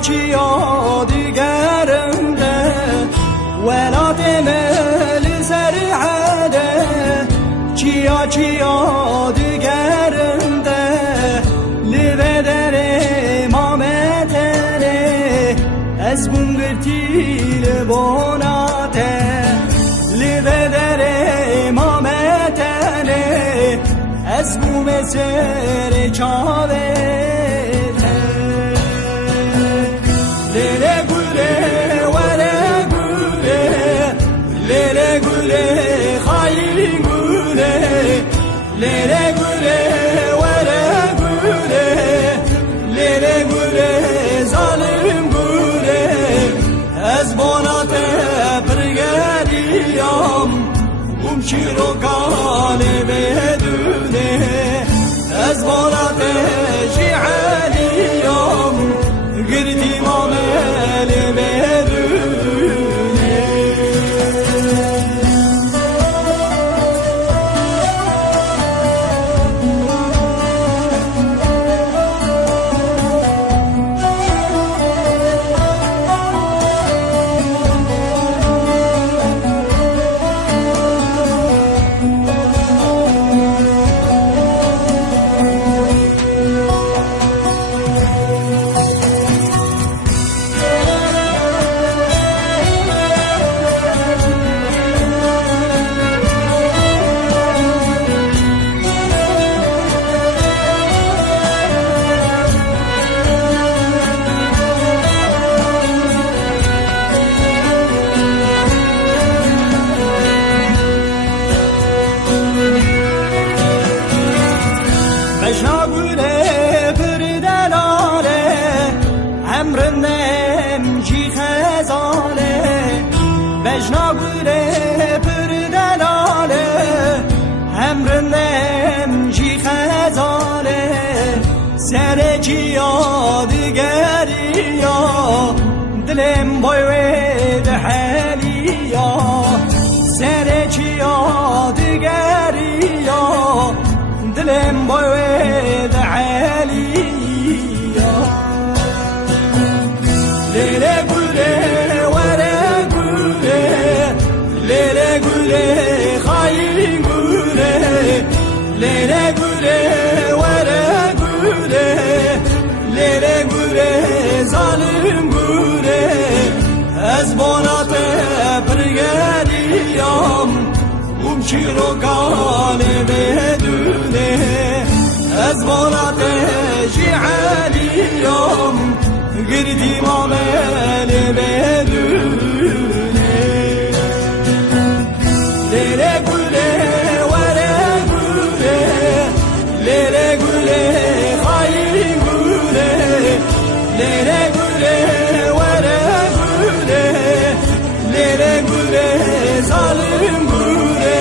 چیا دیگرنده ولات مل سرعده چیا دیگرنده لبه در امامتنه از بونگرتی لبوناته لبه در امامتنه از بوم سر چاوه Lere gure vere gure lere gure zalim gure az bonate pergeriyam umshiro kale bedune az bonate shi'aliyam girdi mamel bedune سرجيا دقاريا دلم بويد حاليا سرجيا دقاريا دلم بويد حاليا ليلة قولي ورا قولي ليلة قولي خاين قولي ليلة قولي lere gure zalim gure az bonate pergeriyam umshiro kale bedune az bonate shi'aliyam girdi mamel bedune lere gure were gure lere gure khayin lere gule vere gule lere gule zalim gule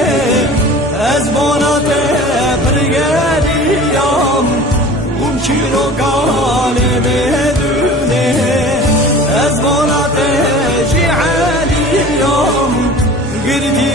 az bonate pergeriyam umshiro kale bedune az bonate shi'aliyam girdi